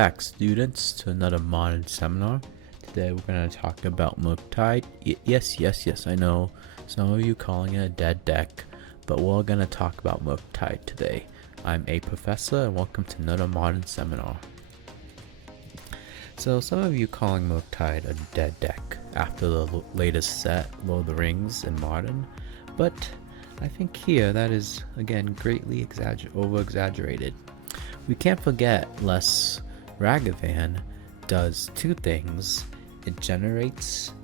back, students, to another modern seminar. Today we're going to talk about Murktide. Yes, I know some of you calling it a dead deck, but we're going to talk about Murktide today. I'm a professor and welcome to another modern seminar. So some of you calling Murktide a dead deck after the latest set, Lord of the Rings and Modern, but I think here that is again greatly over-exaggerated. We can't forget less Ragavan does two things. It generates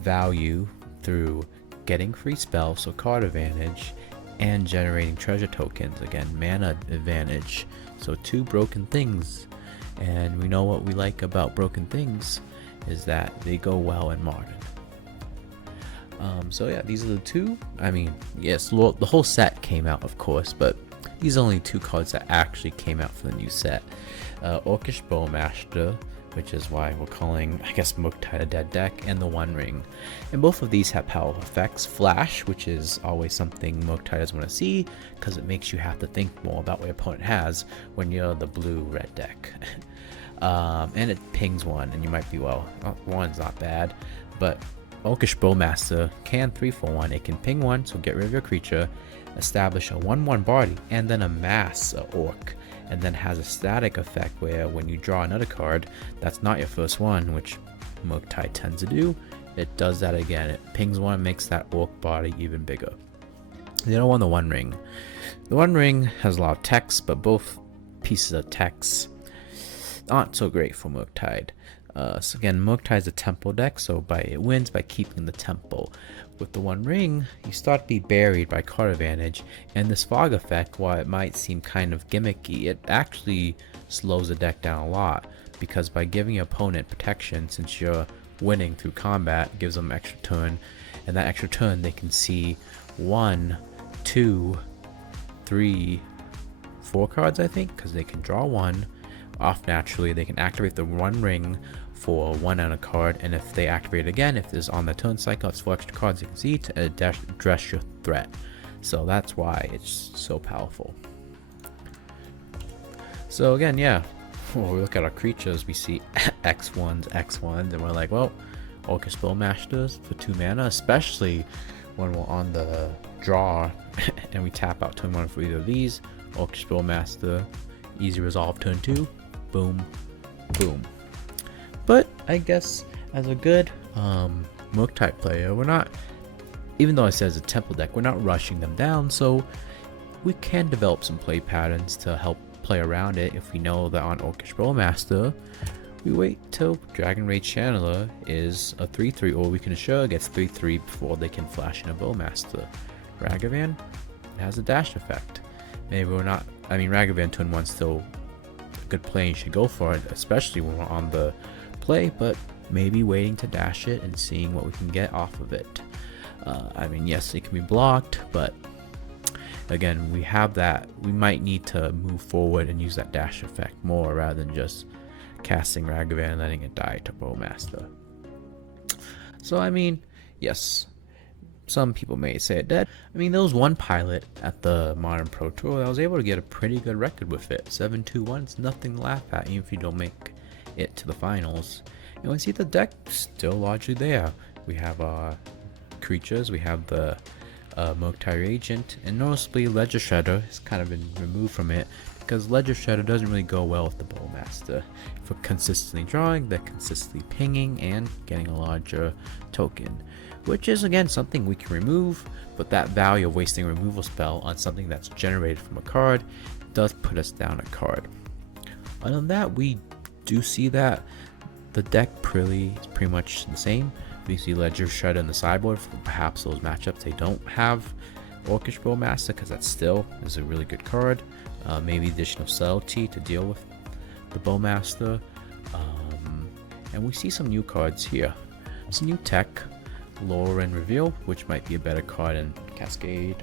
value through getting free spells, so card advantage, and generating treasure tokens, again mana advantage. So two broken things, and we know what we like about broken things is that they go well in Modern. So yeah, these are the two. I mean, yes, the whole set came out, of course, but these are only two cards that actually came out for the new set. Orcish Bowmaster, which is why we're calling, I guess, Murktide a dead deck, and the One Ring. And both of these have powerful effects. Flash, which is always something Murktide doesn't want to see, because it makes you have to think more about what your opponent has when you're the blue-red deck. And it pings one, and you might be, well, one's not bad, but Orcish Bowmaster can 3-for-1. It can ping one, so get rid of your creature, establish a 1/1 body, and then amass a orc, and then has a static effect where when you draw another card that's not your first one, which Murktide tends to do, it does that again. It pings one, makes that orc body even bigger. The other one, the One Ring. The One Ring has a lot of text, but both pieces of text aren't so great for Murktide. So again, Murktide is a tempo deck, so it wins by keeping the tempo. With the One Ring, you start to be buried by card advantage, and this fog effect, while it might seem kind of gimmicky, it actually slows the deck down a lot, because by giving your opponent protection, since you're winning through combat, it gives them an extra turn, and that extra turn they can see 1, 2, 3, 4 cards, I think, because they can draw one off naturally. They can activate the One Ring for 1 on a card, and if they activate it again, if it's on the turn cycle, it's 4 extra cards you can see to address your threat. So that's why it's so powerful. So again, yeah, when we look at our creatures, we see X1s, and we're like, well, Orcish Bowmasters for 2 mana, especially when we're on the draw and we tap out turn 1 for either of these. Orcish Bowmaster, easy resolve turn 2, boom, boom. But I guess as a good Murktide player, we're not, even though it says a temple deck, we're not rushing them down, so we can develop some play patterns to help play around it. If we know that on Orcish Bowmaster, we wait till Dragon Rage Channeler is a 3/3, or we can ensure it gets 3/3 before they can flash in a Bowmaster. Ragavan, it has a dash effect. Maybe we're not, I mean, Ragavan turn 1 still a good play, and you should go for it, especially when we're on the play, but maybe waiting to dash it and seeing what we can get off of it. I mean, yes, it can be blocked, but again, we have that. We might need to move forward and use that dash effect more rather than just casting Ragavan and letting it die to Bowmaster. So I mean, yes, some people may say it dead. I mean, there was one pilot at the Modern Pro Tour that was able to get a pretty good record with it. 7-2-1, it's nothing to laugh at, even if you don't make it to the finals. And we see the deck still largely there. We have creatures, we have the Murktide Agent, and noticeably Ledger Shredder has kind of been removed from it, because Ledger Shredder doesn't really go well with the Bowmaster. For consistently drawing, they're consistently pinging, and getting a larger token, which is again something we can remove, but that value of wasting a removal spell on something that's generated from a card does put us down a card. Other than that, we do see that the deck is pretty much the same. We see Ledger Shredder in the sideboard for perhaps those matchups they don't have Orcish Bowmaster, because that still is a really good card. Maybe additional subtlety to deal with the Bowmaster. And we see some new cards here. Some new tech, Lore and Reveal, which might be a better card in Cascade,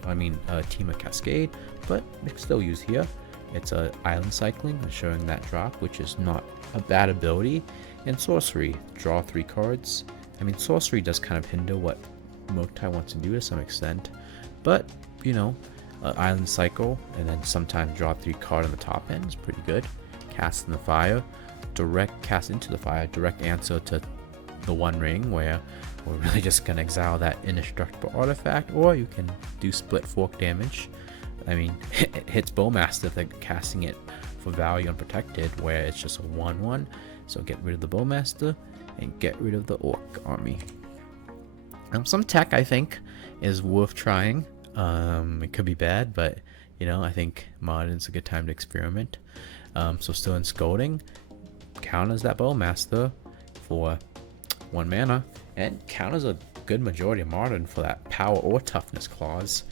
Team of Cascade, but it's still used here. It's a island cycling, ensuring that drop, which is not a bad ability. And sorcery, draw 3 cards. I mean, sorcery does kind of hinder what Murktide wants to do to some extent, but you know, island cycle and then sometimes draw 3 card on the top end is pretty good. Cast in the Fire, direct cast into the fire, direct answer to the One Ring, where we're really just gonna exile that indestructible artifact, or you can do split fork damage. I mean, it hits Bowmaster if they're casting it for value unprotected, where it's just a 1/1. So get rid of the Bowmaster and get rid of the Orc army. Some tech I think is worth trying. It could be bad, but you know, I think Modern's a good time to experiment. So still in Scolding, counters that Bowmaster for 1 mana, and counters a good majority of Modern for that power or toughness clause.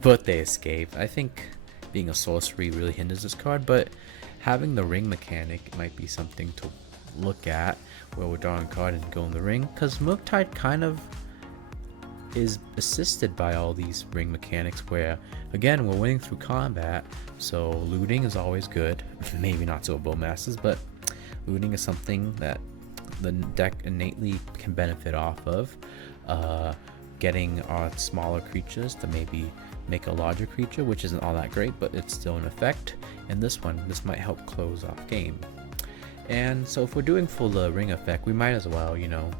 Birthday Escape, I think being a sorcery really hinders this card, but having the ring mechanic might be something to look at, where we're drawing a card and go in the ring, because Murktide kind of is assisted by all these ring mechanics, where again we're winning through combat, so looting is always good. Maybe not so Bowmasters, but looting is something that the deck innately can benefit off of. Getting our smaller creatures to maybe make a larger creature, which isn't all that great, but it's still an effect. And this might help close off game. And so if we're doing for the ring effect, we might as well, you know,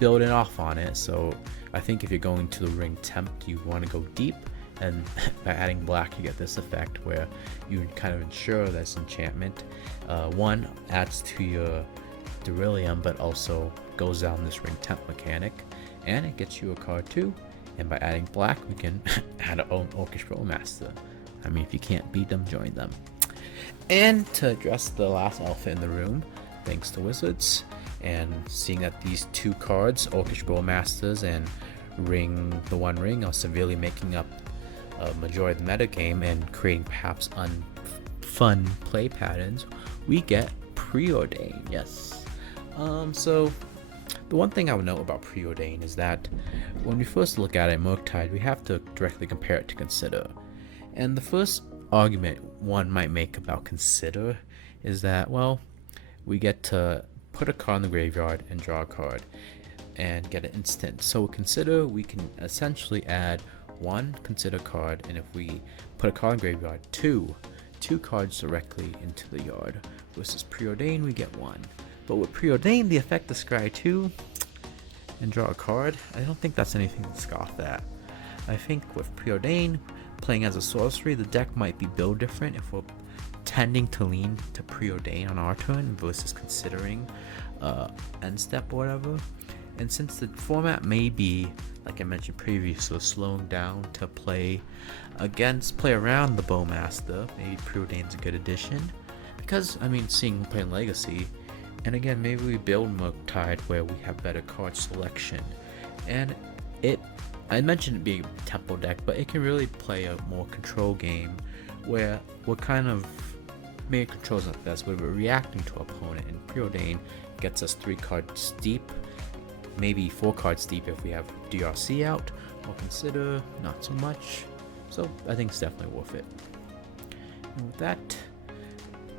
build it off on it. So I think if you're going to the ring tempt, you want to go deep, and by adding black you get this effect where you kind of ensure this enchantment one adds to your Beryllium, but also goes down this ring temp mechanic, and it gets you a card too. And by adding black, we can add our own Orcish Bowmaster. I mean, if you can't beat them, join them. And to address the last elephant in the room, thanks to Wizards, and seeing that these 2 cards, Orcish Bowmasters and the One Ring, are severely making up a majority of the metagame and creating perhaps fun play patterns, we get Preordain. Yes. So the one thing I would note about Preordain is that when we first look at it, Murktide, we have to directly compare it to Consider. And the first argument one might make about Consider is that, well, we get to put a card in the graveyard and draw a card and get an instant. So with Consider, we can essentially add 1 Consider card, and if we put a card in the graveyard, 2 cards directly into the yard. Versus Preordain, we get 1. But with Preordain, the effect to scry 2 and draw a card, I don't think that's anything to scoff at. I think with Preordain, playing as a sorcery, the deck might be built different if we're tending to lean to Preordain on our turn versus considering end step or whatever. And since the format may be, like I mentioned previously, slowing down to play around the Bowmaster, maybe Preordain's a good addition. Because, I mean, seeing playing Legacy, and again, maybe we build Murktide where we have better card selection. And I mentioned it being a tempo deck, but it can really play a more control game where we're kind of, maybe control's not the best, but we're reacting to our opponent, and Preordain gets us 3 cards deep, maybe 4 cards deep if we have DRC out, or Consider not so much. So I think it's definitely worth it. And with that,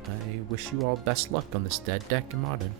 I wish you all best luck on this dead deck in Modern.